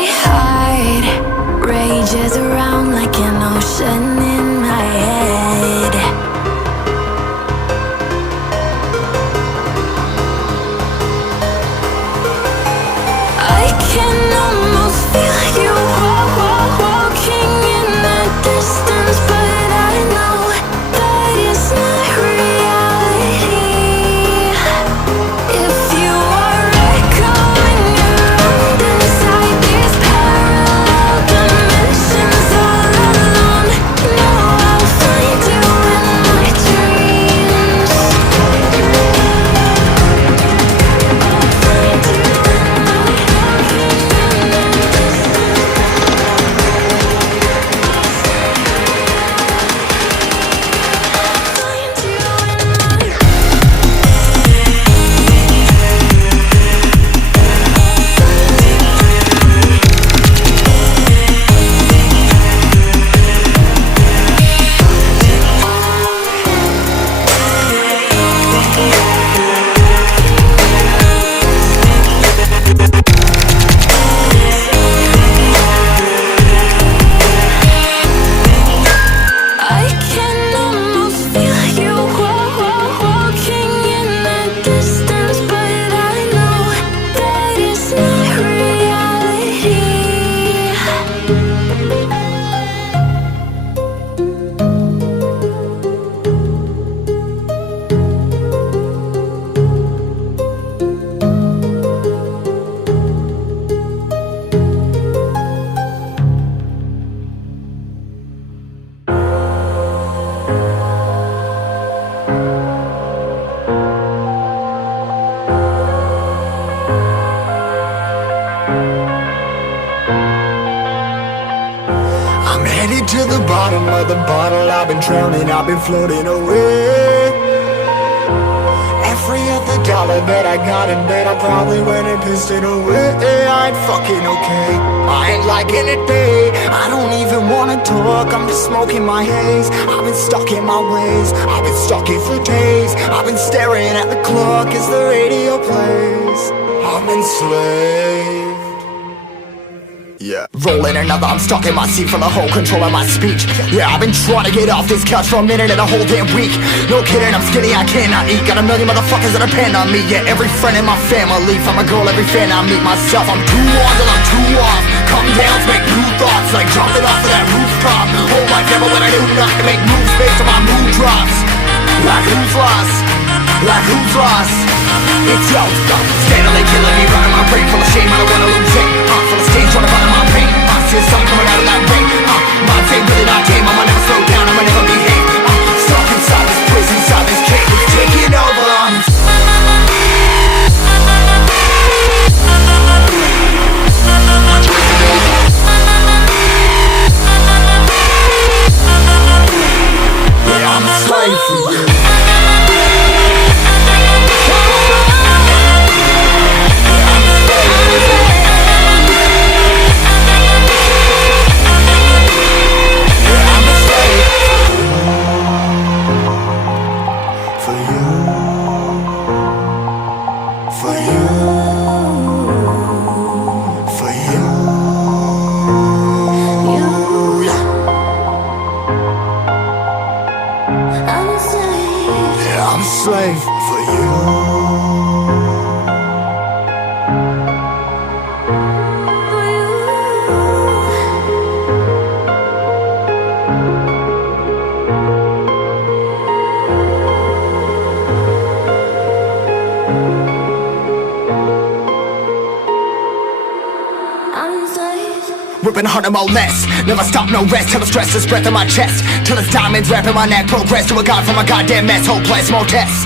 My heart rages around like an ocean in my head. I can almost feel you walking in the distance, but I know that it's not reality. If you are echoing around inside these parallel dimensions all alone, know I'll find you in my dreams. I'll find you I can almost feel you walking in the distance, but I know that it's not reality. I'm headed to the bottom of the bottle. I've been drowning, I've been floating away. Every other dollar that I got in bed, I probably went and pissed it away. I ain't fucking okay, I ain't liking it, babe. I don't even wanna talk, I'm just smoking my haze. I've been stuck in my ways, I've been stuck here for days. I've been staring at the clock as the radio plays. I'm enslaved. Yeah. Rolling another, I'm stuck in my seat from the whole control of my speech. Yeah, I've been trying to get off this couch for a minute and a whole damn week. No kidding, I'm skinny, I cannot eat. Got a million motherfuckers that depend on me. Yeah, every friend in my family, from a girl, every fan I meet myself. I'm too on till I'm too off. Come down to make new thoughts, like jumping off of that rooftop. Whole life never when I knew not to make moves based on my mood drops. Like who's lost? Like who's lost? It's yo, steadily killing me, running my brain full of shame. I don't wanna lose it. Full of stage, trying to find my pain. See the sun coming out of that rain. Mind saying really not tame. I'ma never slow down, I'ma never behave. Stuck inside this prison, inside this cage, it's taking over. Yeah, I'm a slave for you. I'm a slave for you. Ripping harder, more less. Never stop, no rest. Till the stress is breath in my chest. Till it's diamonds wrapping my neck. Progress to a god from a goddamn mess. Hopeless, more tests,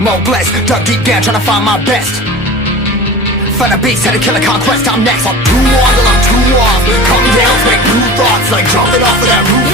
more blessed. Dug deep down, trying to find my best. Find a beast, had to kill a conquest. I'm next. I'm too on till I'm too off. Come down, make new thoughts, like jumping off of that roof.